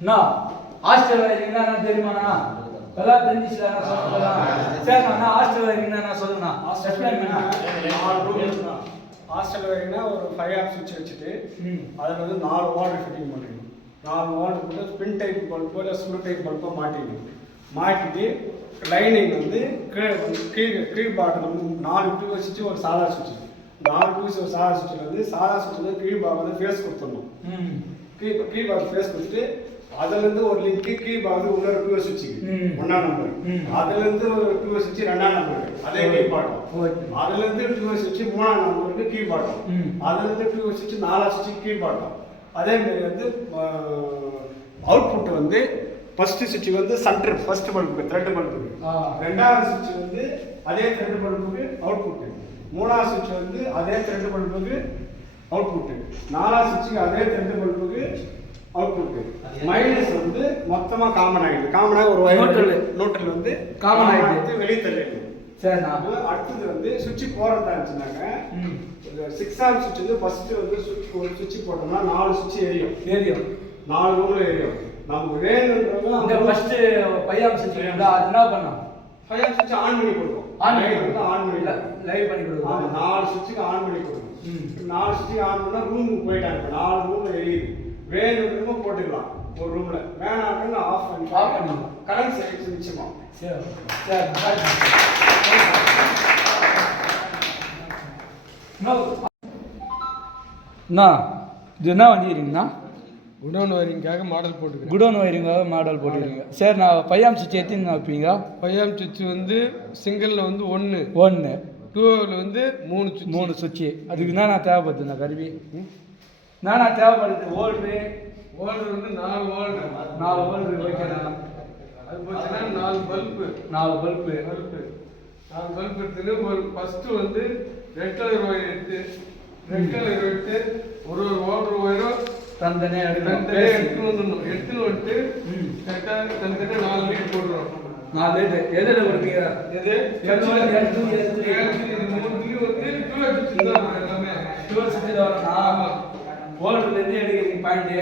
அண்ணா? Hostel வரீங்கன்னா என்ன தெரியுமாண்ணா எல்லாம் சொல்லுங்கண்ணா சரிண்ணா ஹாஸ்டல் பண்ணா நாலு ரூம் இருக்குண்ணா ஹாஸ்டல் வரைக்கும்னா ஒரு ஃபைவ் ஆப் சுவிட்ச் வச்சுட்டு அதில் வந்து நாலு வால்டு ஃபிட்டிங் பண்ணிக்கணும் நாலு வால்டு போட்டு ஸ்பின் டைப் பல்போ இல்லை ஸ்லூ டைப் பல்போ மாட்டிக்கணும் மாட்டிட்டு லைனிங் வந்து கீழே கீழ் கீழ் பாட்டில் வந்து நாலு டூ வச்சுட்டு ஒரு சாதா சுவிட்ச் நாலு டூ ஒரு சாதா சுவிட்சில் வந்து சாதா சுவிட்ச் வந்து கீழ் பாகம் வந்து ஃபேஸ் கொடுத்துடணும். கீழ் கீழ் பாகம் ஃபேஸ் கொடுத்துட்டு அதுலேருந்து ஒரு லிங்க் கீழ் பாகம் வந்து இன்னொரு டூ சுவிட்சுக்கு. ம். ஒன்றாம் நம்பர் ம். அதுலேருந்து ஒரு டூ சுவிட்ச் ரெண்டாம் நம்பர் அதே கீழ் பாட்டம் அதுல இருந்து டூ சுவிட்ச் மூணாம் நம்பருக்கு கீழ் பாட்டம். அதுல இருந்து டூ சுவிட்ச் நாலாம் சுவிட்ச் கீழ் பாட்டம் அதே மாதிரி வந்து அவுட்புட் வந்து ஃபர்ஸ்ட் சுவிட்ச் வந்து சென்டர் ஃபர்ஸ்ட் பல்புக்கு த்ரெட் பல்புக்கு. ரெண்டாவது சுவிட்ச் வந்து அதே த்ரெட் பல்புக்கு அவுட்புட் மூணாவது சுவிட்ச் வந்து அதே த்ரெட் பல்புக்கு அவுட்புட் நாலாவது சுவிட்சுக்கு அதே த்ரெட் பல்புக்கு அவுட்புட் மைனஸ் வந்து மொத்தமா காமன் ஆயிடுது. காமன் ஆகி ஒரு Neutral. நோட்டில் வந்து Common ஆயிடுது. வெளியே தள்ளிடுது. சரிண்ணா. அப்போ அடுத்தது வந்து சுவிட்ச் போடுறதா இருந்துச்சுனாங்க சிக்ஸ் ஆம் சுவிட்ச் வந்து ஃபர்ஸ்ட் வந்து சுவிட்ச் ஒரு சுவிட்ச் போட்டோம்னா நாலு சுவிட்ச் எரியும். தெரியும் நாலு ரூம்ல எரியும். நமக்கு வேணுன்றவங்க அந்த ஃபர்ஸ்ட் பையாம் செஞ்சீங்களா அது என்ன பண்ணோம் ஃபைவ் ஆம் சுவிட்ச் ஆன் பண்ணி கொடுக்கும். ஆன் பண்ணி வந்து ஆன் பண்ணி லைவ் பண்ணி ஆமா, கொடுக்குறோம் நாலு சுவிட்சுக்கு ஆன் பண்ணி கொடுக்கும். நாலு சுவிட்சுக்கு ஆன் பண்ணா ரூமுக்கு போயிட்டாங்க நாலு ரூம்ல எரியுது. வேணுன்றவங்க போட்டுக்கலாம். ஒரு ரூம்ல வேணாம்னு ஆஃப் பண்ணி Off பண்ணிக்கலாம். கரண்ட் சேவிங்ஸ் மிச்சமாகும் சரி சரி அண்ணா இது என்ன வண்டிக்கிறீங்கண்ணா குடோன் வயரிங்காக மாடல் போட்டுக்கிறேன். குடோன் ஒயரிங்காக மாடல் போட்டுக்கிறீங்க. சரி நான் பையாம் சுவிட்ச் எத்தின்னு வைப்பீங்க பையாம் சுவிட்ச் வந்து சிங்கிளில் வந்து ஒன்று ஒன்று டூவில் வந்து மூணு மூணு சுவிட்சு அதுக்கு என்னண்ணா தேவைப்படுதுண்ணா கருவி? என்னண்ணா தேவைப்படுது? ஓல்டு ஓல்டு வந்து நாலு ஓல்டு நாலு ஓல்டு வைக்கலாம் அது பார்த்தீங்கன்னா நாலு பல்பு. நாலு பல்பு. பல்பு. நாலு பல்பு எடுத்துன்னு ஒரு ஃபஸ்ட்டு வந்து ரெட் கலர் ஒயர் எடுத்து ரெட் கலர் எடுத்து ஒரு ஒரு ஓல்டர் ஒயரும் தந்தனே தனித்தனியாக எடுத்துன்னு வந்துடணும். எடுத்துன்னு வந்துட்டு. கரெக்டாக தனித்தனியாக நாலு லீட் போடுறோம் நாலு கொடுப்பீங்க எது எடுத்து, எடுத்து, எடுத்து. இது மூணுத்துலயும் வந்து டூ சுவிட்ச் தான் ஆமாம் ஓல்டுலேருந்து எடுக்கிறீங்க பாயிண்ட்டு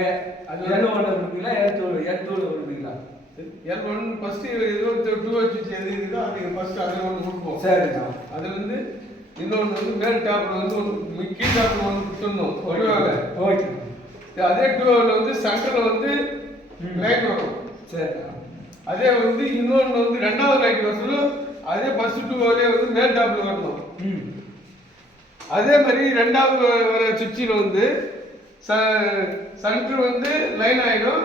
அது எந்த ஓல்டு கொடுப்பீங்களா எடுத்து எடுத்து கொடுப்பீங்களா எல் ஒன் ஃபர்ஸ்ட் இருபத்தி டூ சுவிட்ச் எது இருக்குதோ அது ஃபர்ஸ்ட் அதில் ஒன்று கொடுப்போம். சரிண்ணா அது வந்து இன்னொன்று வந்து மேல் டாப்ல வந்து ஒன்று கீழ் டாப்ல ஒன்று கொடுத்துருந்தோம் ஒருவாங்க ஓகே அதே டூவில் வந்து சென்டரில் வந்து. லைட் வரும். சரிண்ணா அதே வந்து இன்னொன்று வந்து ரெண்டாவது லைட் வரணும் அதே ஃபர்ஸ்ட் டூவிலே வந்து மேல் டாப்ல வரணும். அதே மாதிரி ரெண்டாவது வர சுவிட்சில் வந்து சென்டர் வந்து லைன் ஆகிடும்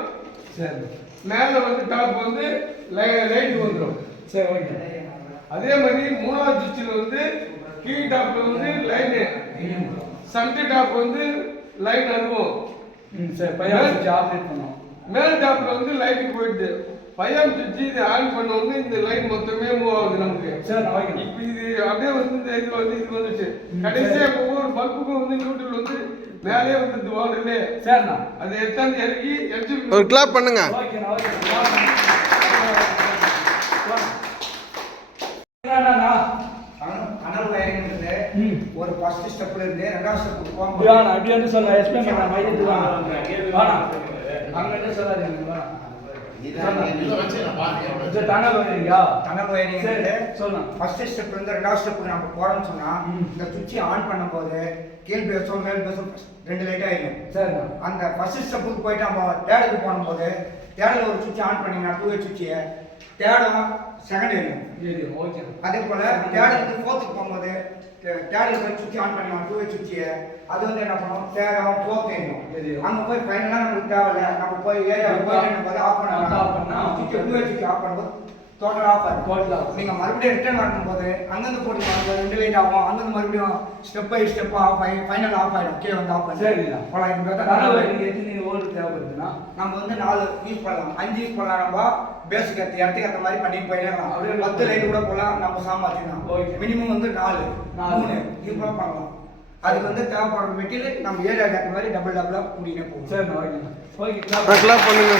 சரி. மேலே வந்து டாப் வந்து லைட் வந்துடும் சரி ஓகே அதே மாதிரி மூணாவது சுவிட்சில் வந்து கீழ் டாப்ல வந்து லைனு சென்டர் டாப் வந்து லைன் அனுபவம் ம் சரி பையன் ஆப்ரேட் பண்ணோம் மேல் டாப்ல வந்து லைட் போயிடுது. பையன் சுவிட்ச் இது ஆன் பண்ண உடனே இந்த லைன் மொத்தமே மூவ் ஆகுது நமக்கு. இப்போ இது அப்படியே வந்து இந்த இது வந்து இது வந்துச்சு ம், கடைசியா ஒவ்வொரு பல்புக்கும் வந்து நியூட்ரல் வந்து மேலே வந்து வால்லே சரிண்ணா அதை எடுத்தாந்து இறக்கி எரிச்சு ஒரு கிளாப் பண்ணுங்க. ஒரு ஃபர்ஸ்ட் ஸ்டெப்ல இருந்து ரெண்டாவது இப்படியாண்ணா இப்படி வந்து சொல்ல எக்ஸ்பிளைன் பண்ண மையத்துக்கு வாங்க. வாண்ணா அங்கிட்டு சொல்லாதீங்க சரி ஃபர்ஸ்ட் ஸ்டெப்ல இருந்து ரெண்டாவது ஸ்டெப்புக்கு நம்ம போறோம்னு சொன்னா. இந்த சுவிட்சை ஆன் பண்ணும்போது கீழ் பேஸும் மேல் பேஸும் ரெண்டு லைட் ஆயிடும் சரிண்ணா அந்த ஃபர்ஸ்ட் ஸ்டெப்புக்கு போயிட்டு நம்ம தேர்டுக்கு போகும்போது தேர்டில் ஒரு சுவிட்ச் ஆன் பண்ணிங்கன்னா டூ சுவிட்சை தேர்டும் செகண்ட் சரி ஓகே. அதே போல தேர்ட் வந்து ஃபோர்த்துக்கு போகும்போது தேர்டில் போய் சுவிட்ச் ஆன் பண்ணிடுவோம் டூ ஹெச் சுவிட்சை அது வந்து என்ன பண்ணுவோம் தேர்டும் ஃபோர்த். எரியும் அங்கே போய் ஃபைனலாக நமக்கு தேவையில்ல. நம்ம போய் ஏரியாவில் போய் என்ன போது ஆஃப் Off பண்ணா, பண்ணலாம் சுவிட்சை டூ ஹெச் சுவிட்ச் ஆஃப் பண்ணும்போது டோட்டல் ஆஃப் ஆகும் Total off. நீங்க மறுபடியும் ரிட்டர்ன் வரும்போது அங்கிருந்து போட்டு வரும்போது ரெண்டு லைட் ஆகும். அங்கிருந்து மறுபடியும் ஸ்டெப் பை ஸ்டெப் ஆஃப் ஆகி ஃபைனல் ஆஃப் ஆயிடும். கீழே வந்து ஆஃப் தனல் மாதிரி வரீங்க எத்தனை ஓல்டு தேவைப்படுதுண்ணா நம்ம வந்து நாலு யூஸ் பண்ணலாம். அஞ்சு யூஸ் பண்ணலாம். நம்ம பேசிக் ஏற்ற இடத்துக்கு ஏற்ற மாதிரி அப்படியே போயிடலாம். பத்து லைட் கூட போகலாம் நம்ம சாமாத்திக்கலாம் Okay. மினிமம் வந்து நாலு. நாலு. மூணு. இது கூட பண்ணலாம். அதுக்கு வந்து தேவைப்படுற மெட்டீரியல் நம்ம ஏரியாவுக்கு ஏற்ற மாதிரி டபுள் டபுளாக கூட்டிகிட்டே போகும் ஓகேண்ணா. ஓகே கிளாப் பண்ணுங்க.